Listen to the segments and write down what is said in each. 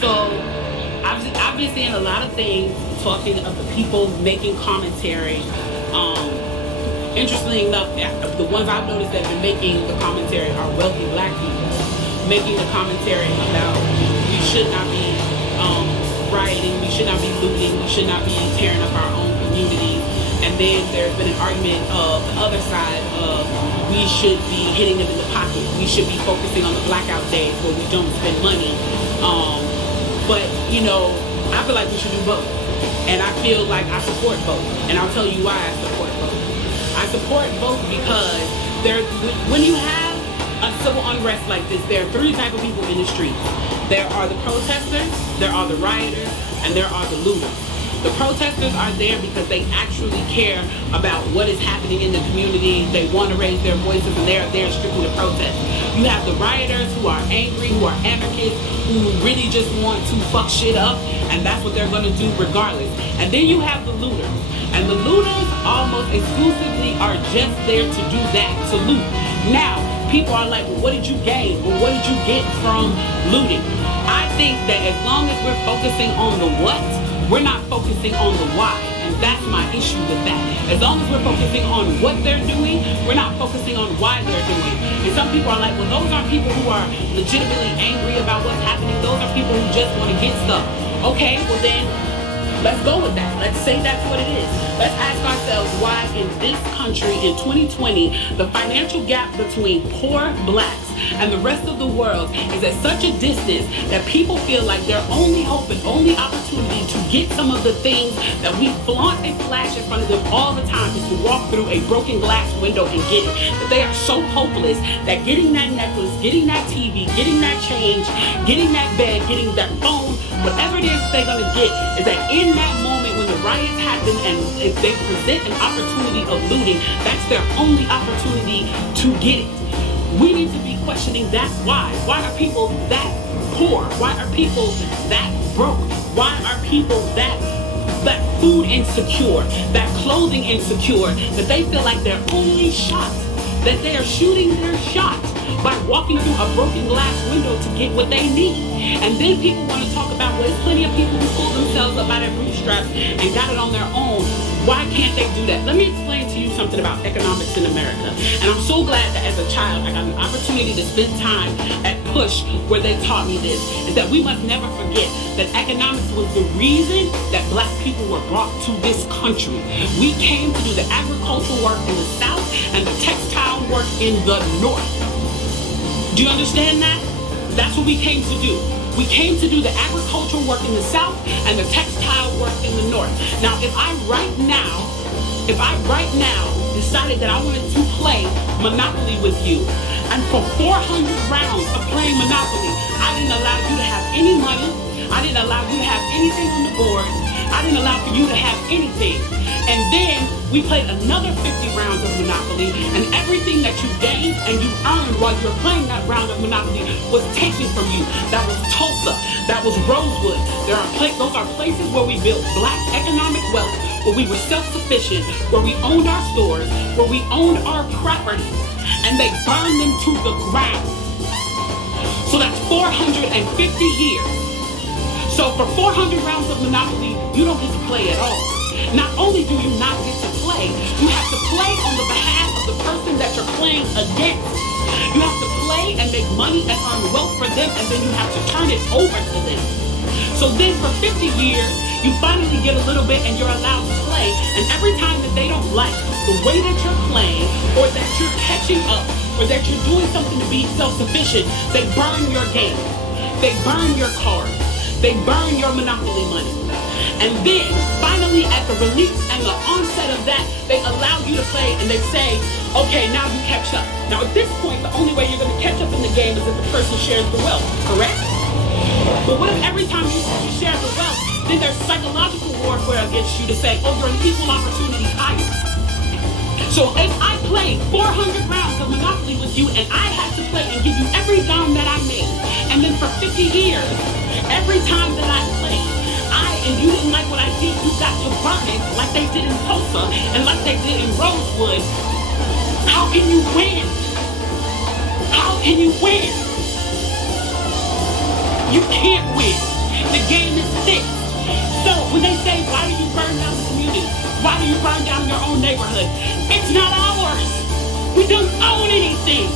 So I've been seeing a lot of things talking of the people making commentary. Interestingly enough, the ones I've noticed that have been making the commentary are wealthy black people making the commentary about we should not be rioting, we should not be looting, we should not be tearing up our own communities. And then there's been an argument of the other side of we should be hitting them in the pocket. We should be focusing on the blackout days where we don't spend money. But you know, I feel like we should do both. And I feel like I support both. And I'll tell you why I support both. I support both because when you have a civil unrest like this, there are three types of people in the streets. There are the protesters, there are the rioters, and there are the looters. The protesters are there because they actually care about what is happening in the community. They want to raise their voices, and they're there strictly to protest. You have the rioters who are angry, who are anarchists, who really just want to fuck shit up, and that's what they're going to do regardless. And then you have the looters. And the looters almost exclusively are just there to do that, to loot. Now, people are like, well, what did you gain? Well, what did you get from looting? I think that as long as we're focusing on the what, we're not focusing on the why. And that's my issue with that. As long as we're focusing on what they're doing, we're not focusing on why they're doing. And some people are like, well, those aren't people who are legitimately angry about what's happening. Those are people who just want to get stuff. Okay, well then, let's go with that. Let's say that's what it is. Let's ask ourselves why in this country in 2020, the financial gap between poor blacks and the rest of the world is at such a distance that people feel like their only hope and only opportunity to get some of the things that we flaunt and flash in front of them all the time is to walk through a broken glass window and get it. That they are so hopeless that getting that necklace, getting that TV, getting that change, getting that bed, getting that phone, whatever it is they're going to get, is that in that moment when the riots happen and if they present an opportunity of looting, that's their only opportunity to get it. We need to be questioning that why. Why are people that poor? Why are people that broke? Why are people that food insecure, that clothing insecure, that they feel like their only shot, that they are shooting their shot by walking through a broken glass window to get what they need? And then people want to talk about, well, there's plenty of people who pulled themselves up by their bootstraps and got it on their own. Why can't they do that? Let me explain to you something about economics in America. And I'm so glad that as a child, I got an opportunity to spend time at Push where they taught me this, is that we must never forget that economics was the reason that black people were brought to this country. We came to do the agricultural work in the South and the textile work in the North. Do you understand that? That's what we came to do. We came to do the agricultural work in the South and the textile work in the North. Now, if I right now decided that I wanted to play Monopoly with you, and for 400 rounds of playing Monopoly, I didn't allow you to have any money, I didn't allow you to have anything on the board, I didn't allow for you to have anything. And then we played another 50 rounds of Monopoly, and everything that you gained and you earned while you were playing that round of Monopoly was taken from you. That was Tulsa. That was Rosewood. Those are places where we built black economic wealth, where we were self-sufficient, where we owned our stores, where we owned our property, and they burned them to the ground. So that's 450 years. So for 400 rounds of Monopoly, you don't get to play at all. Not only do you not get to play, you have to play on the behalf of the person that you're playing against. You have to play and make money and earn wealth for them, and then you have to turn it over to them. So then for 50 years, you finally get a little bit and you're allowed to play, and every time that they don't like the way that you're playing, or that you're catching up, or that you're doing something to be self-sufficient, they burn your game. They burn your cards. They burn your Monopoly money. And then, finally, at the release and the onset of that, they allow you to play and they say, okay, now you catch up. Now, at this point, the only way you're going to catch up in the game is if the person shares the wealth, correct? But what if every time you share the wealth, then there's psychological warfare against you to say, oh, you're an equal opportunity higher. So if I played 400 rounds of Monopoly with you and I had to play and give you every dime that I made, and then for 50 years, every time that I played, and you didn't like what I did, you got to burn it like they did in Tulsa and like they did in Rosewood. How can you win? How can you win? You can't win. The game is fixed. So when they say, why do you burn down the community? Why do you burn down your own neighborhood? It's not ours. We don't own anything.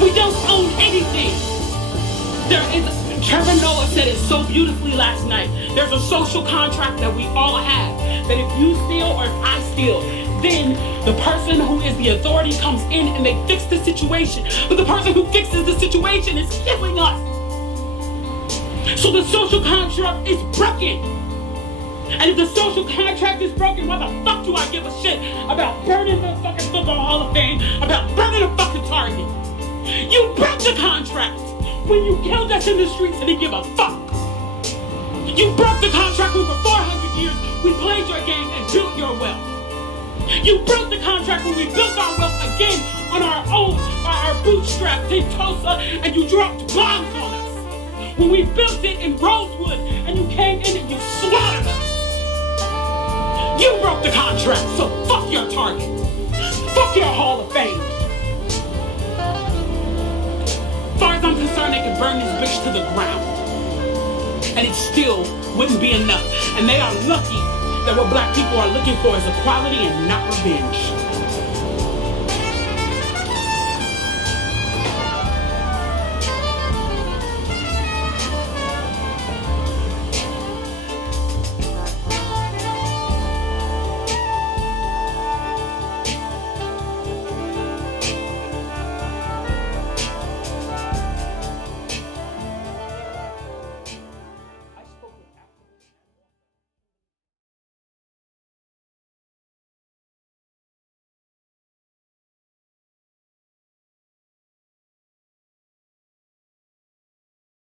We don't own anything. Trevor Noah said it so beautifully last night. There's a social contract that we all have. That if you steal or if I steal, then the person who is the authority comes in and they fix the situation. But the person who fixes the situation is killing us. So the social contract is broken. And if the social contract is broken, why the fuck do I give a shit about burning the fucking Football Hall of Fame, about burning a fucking Target? You broke the contract when you killed us in the streets and didn't give a fuck. You broke the contract when for 400 years we played your game and built your wealth. You broke the contract when we built our wealth again on our own, by our bootstraps in Tulsa, and you dropped bombs on us. When we built it in Rosewood and you came in and you slaughtered us. You broke the contract, so fuck your Target. Fuck your Hall of Fame. As far as I'm concerned, they can burn this bitch to the ground. And it still wouldn't be enough. And they are lucky that what black people are looking for is equality and not revenge.